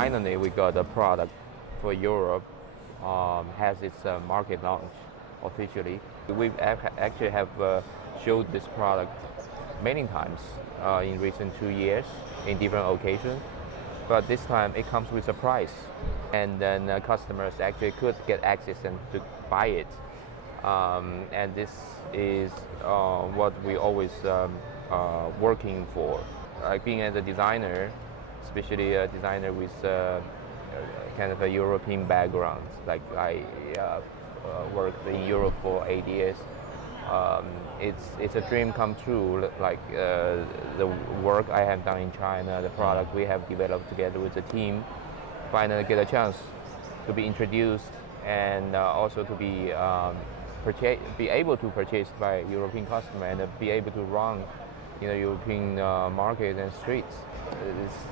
finally we got a product for Europe, has its market launch officially. We actually have showed this product many times in recent 2 years in different occasions, but this time it comes with a price, and then customers actually could get access and to buy it. And this is what we always working for. Being as a designer, especially a designer with kind of a European background, like I worked in Europe for 8 years. It's a dream come true. Like the work I have done in China, the product we have developed together with the team, finally get a chance to be introduced and also to be able to purchase by European customer and be able to run in the European market and streets.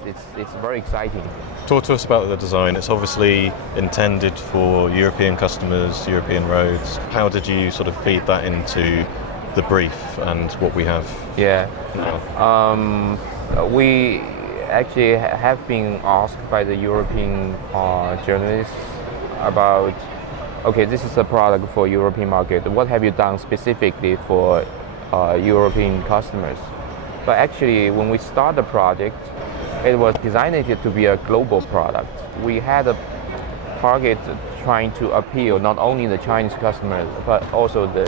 It's very exciting. Talk to us about the design. It's obviously intended for European customers, European roads. How did you sort of feed that into the brief and what we have now? We actually have been asked by the European journalists about, okay, this is a product for European market. What have you done specifically for European customers? But actually, when we start the project, it was designed to be a global product. We had a target trying to appeal not only the Chinese customers, but also the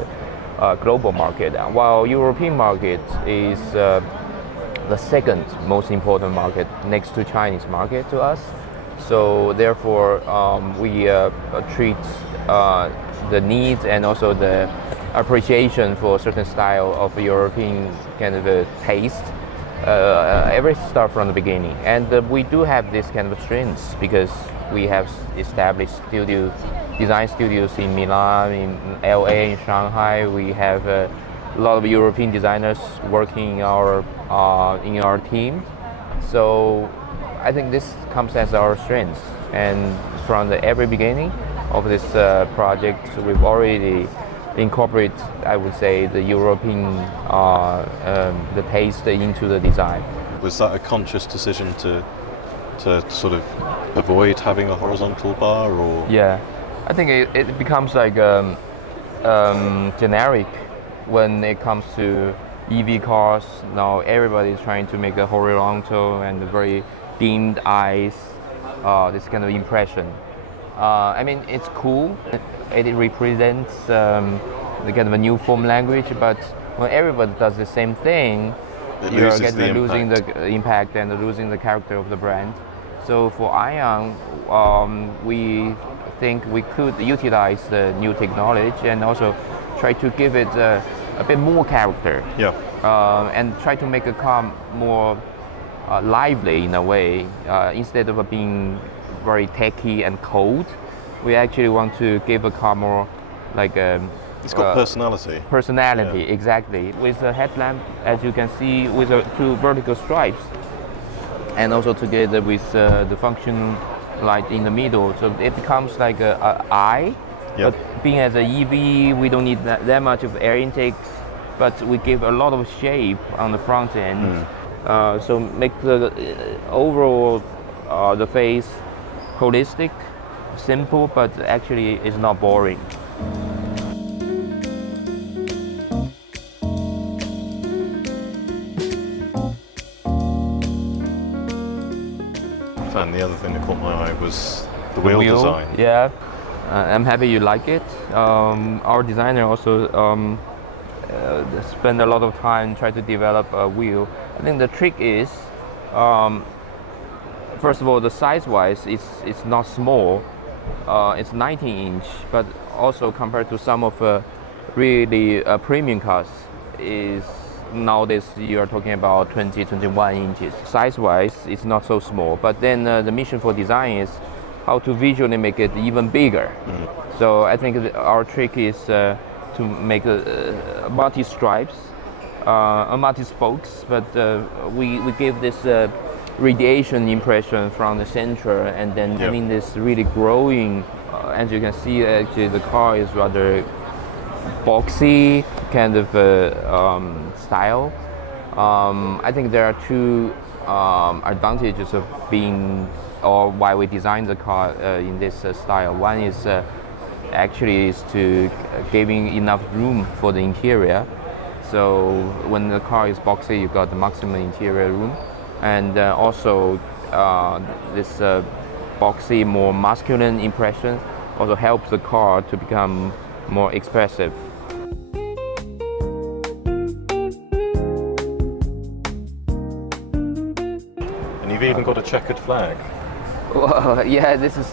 global market. While European market is the second most important market next to Chinese market to us. So therefore, we treat the needs and also the appreciation for a certain style of European kind of a taste. Every start from the beginning, and we do have this kind of strengths because we have established design studios in Milan, in LA, in Shanghai. We have a lot of European designers working in our team. So I think this comes as our strengths, and from the every beginning of this project, we've already incorporate, I would say, the European the taste into the design. Was that a conscious decision to sort of avoid having a horizontal bar, or? Yeah, I think it becomes like generic when it comes to EV cars. Now everybody is trying to make a horizontal and very dimmed eyes, this kind of impression. I mean, it's cool. It represents the kind of a new form language, but when everybody does the same thing, you're losing the impact and losing the character of the brand. So for Aion, we think we could utilize the new technology and also try to give it a bit more character. Yeah. And try to make a car more lively in a way, instead of being very techy and cold. We actually want to give a car more like it's got personality. Personality, yeah. Exactly. With the headlamp, as you can see, with two vertical stripes, and also together with the function light in the middle, so it becomes like a eye. Yep. But being as an EV, we don't need that much of air intake, but we give a lot of shape on the front end. So make the overall the face holistic, simple, but actually it's not boring. And the other thing that caught my eye was the wheel design. Yeah, I'm happy you like it. Our designer also spent a lot of time trying to develop a wheel. I think the trick is, first of all, the size-wise, it's not small. It's 19-inch, but also compared to some of really premium cars, is nowadays you are talking about 20-21 inches. Size-wise, it's not so small. But then the mission for design is how to visually make it even bigger. So I think our trick is to make multi-stripes, multi-spokes, but we give this radiation impression from the center, and then having this really growing. As you can see, actually the car is rather boxy kind of style. I think there are two advantages of being or why we designed the car in this style. One is actually is to giving enough room for the interior. So when the car is boxy, you got the maximum interior room, and also this boxy, more masculine impression also helps the car to become more expressive. And you've even got a checkered flag. Well, yeah, this is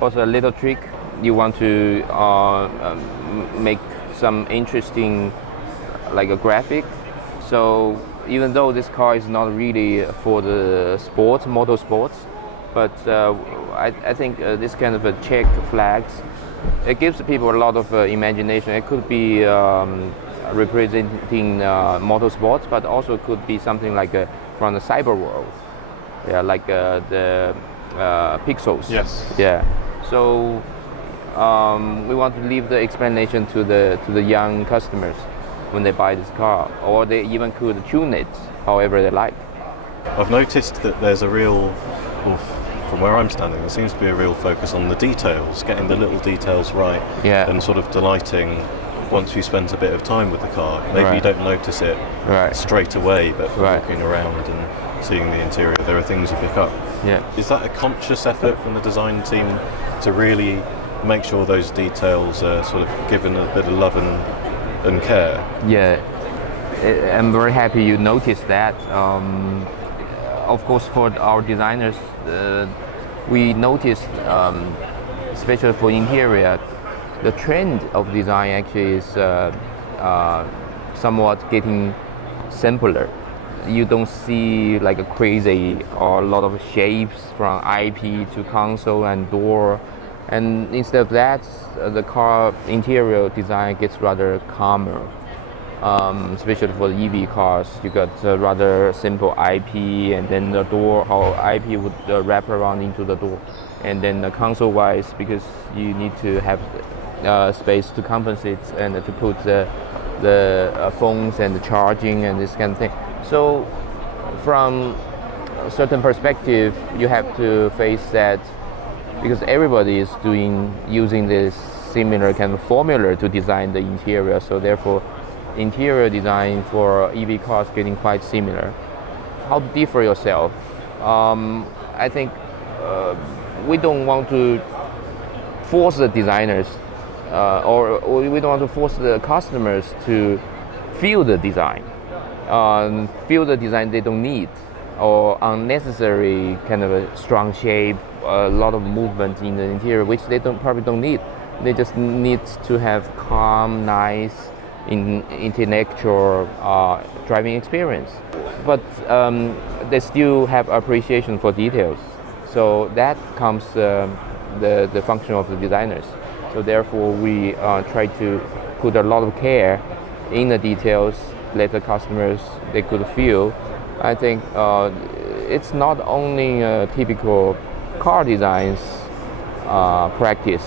also a little trick. You want to make some interesting, like a graphic. So even though this car is not really for the sports, motorsports, but I think this kind of a check flags, it gives people a lot of imagination. It could be representing motorsports, but also could be something like from the cyber world. Yeah, like the pixels. Yes. Yeah. So we want to leave the explanation to the young customers when they buy this car, or they even could tune it however they like. I've noticed that there's a real, well, from where I'm standing, there seems to be a real focus on the details, getting the little details right, Yeah. and sort of delighting once you spend a bit of time with the car. Maybe you don't notice it straight away, but from walking around and seeing the interior, there are things you pick up. Yeah. Is that a conscious effort from the design team to really make sure those details are sort of given a bit of love and care? Yeah, I'm very happy you noticed that. Of course, for our designers, we noticed, especially for interior, the trend of design actually is somewhat getting simpler. You don't see like a crazy or a lot of shapes from IP to console and door, and instead of that, the car interior design gets rather calmer. Especially for the EV cars, you got rather simple IP, and then the door, how IP would wrap around into the door, and then the console-wise, because you need to have space to compensate and to put the phones and the charging and this kind of thing. So, from a certain perspective, you have to face that because everybody is using this similar kind of formula to design the interior. So therefore, interior design for EV cars getting quite similar. How to differ yourself? I think we don't want to force the designers or we don't want to force the customers to feel the design they don't need, or unnecessary kind of a strong shape, a lot of movement in the interior which they probably don't need. They just need to have calm, nice, intellectual driving experience, but they still have appreciation for details. So that comes the function of the designers. So therefore, we try to put a lot of care in the details, let the customers they could feel. I think it's not only typical car designs practice.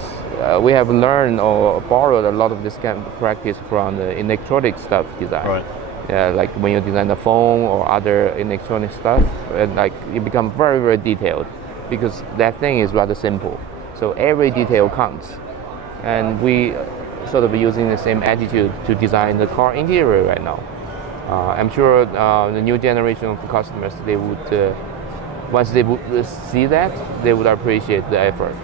We have learned or borrowed a lot of this kind of practice from the electronic stuff design. Right. Yeah, like when you design the phone or other electronic stuff, and like you become very, very detailed because that thing is rather simple. So every detail counts, and we sort of using the same attitude to design the car interior right now. I'm sure the new generation of customers, they would once they would see that, they would appreciate the effort.